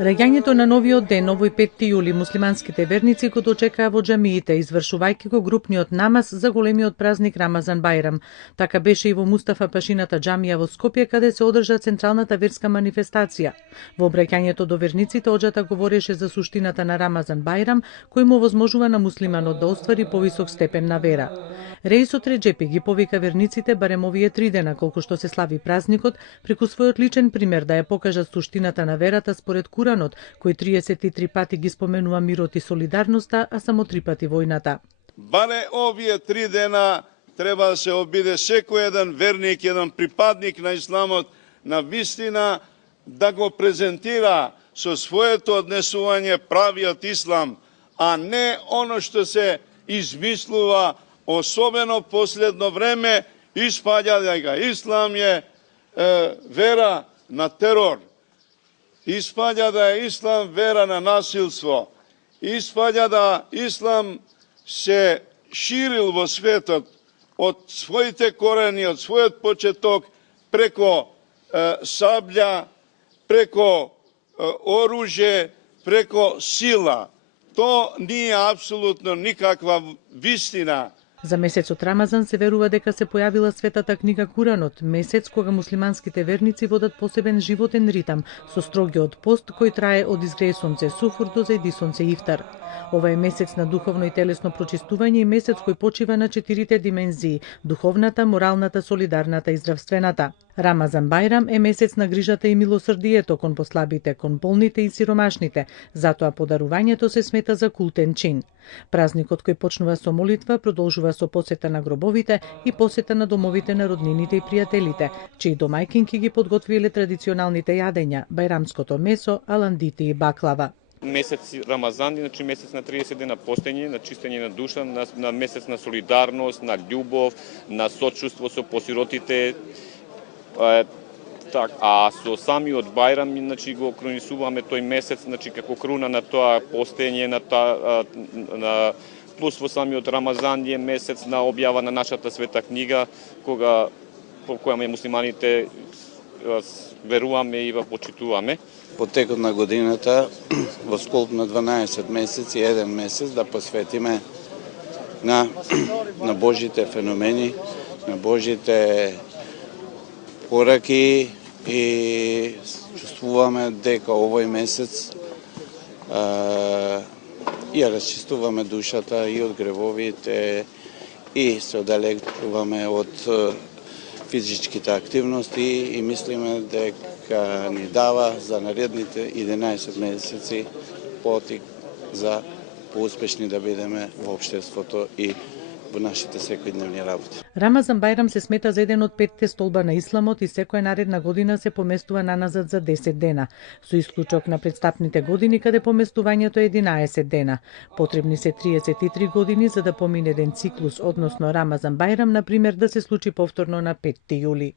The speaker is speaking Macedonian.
Раѓањето на новиот ден, овој 5 јули, муслиманските верници го дочекаа во џамиите, извршувајќи го групниот намаз за големиот празник Рамазан Бајрам. Така беше и во Мустафа Пашината џамија во Скопје, каде се одржа централната верска манифестација. Во обраќањето до верниците, оџата говореше за суштината на Рамазан Бајрам, кој му возможува на муслиманот да оствари повисок степен на вера. Реисот Реџепи ги повика верниците барем овие 3 дена, колку што се слави празникот, преку својот личен пример да ја покажат суштината на верата според Куранот, кој 33 пати ги споменува мирот и солидарноста, а само 3 пати војната. Баре овие 3 дена треба да се обиде секој еден верник, еден припадник на исламот, на вистина да го презентира со своето однесување правиот ислам, а не оно што се измислува, особено последно време, испаѓа дека ислам е вера на терор. Испаѓа да е ислам вера на насилство. Испаѓа да ислам се ширил во светот од своите корени, од својот почеток, преко саблја, преко оружје, преко сила. То не е апсолутно никаква вистина. За месецот Рамазан се верува дека се појавила светата книга Куранот, месец кога муслиманските верници водат посебен животен ритам со строгиот пост кој трае од изгреј сонце суфур до зајди сонце ифтар. Ова е месец на духовно и телесно прочистување и месец кој почива на 4 димензии – духовната, моралната, солидарната и здравствената. Рамазан Бајрам е месец на грижата и милосрдието кон послабите, кон болните и сиромашните, затоа подарувањето се смета за култен чин. Празникот кој почнува со молитва продолжува со посета на гробовите и посета на домовите на роднините и пријателите, чии домајкинки ги подготвиле традиционалните јадења, бајрамското месо, аландити и баклава. Месец Рамазан, значи месец на 30 дена постење, на чистење на душа, на месец на солидарност, на љубов, на сочувство со посиротите. А со самиот Бајрам, значи го кронисуваме тој месец, значи како круна на тоа постење, на плюс во самиот Рамазан е месец на објава на нашата света книга, која муслиманите веруваме и ја почитуваме. По текот на годината, во скоп на 12 месеци, еден месец да посветиме на Божите феномени, на Божите пораки и чувствуваме дека овој месец ја расчистуваме душата и од гревовите и се оддалечуваме од физичките активности и мислиме дека ни дава за наредните 11 месеци потик за поуспешни да бидеме во општеството и во нашите секојдневни работи. Рамазан Бајрам се смета за еден од 5 столба на исламот и секоја наредна година се поместува наназад за 10 дена, со исклучок на претстапните години каде поместувањето е 11 дена. Потребни се 33 години за да помине еден циклус, односно Рамазан Бајрам, на пример, да се случи повторно на 5 јули.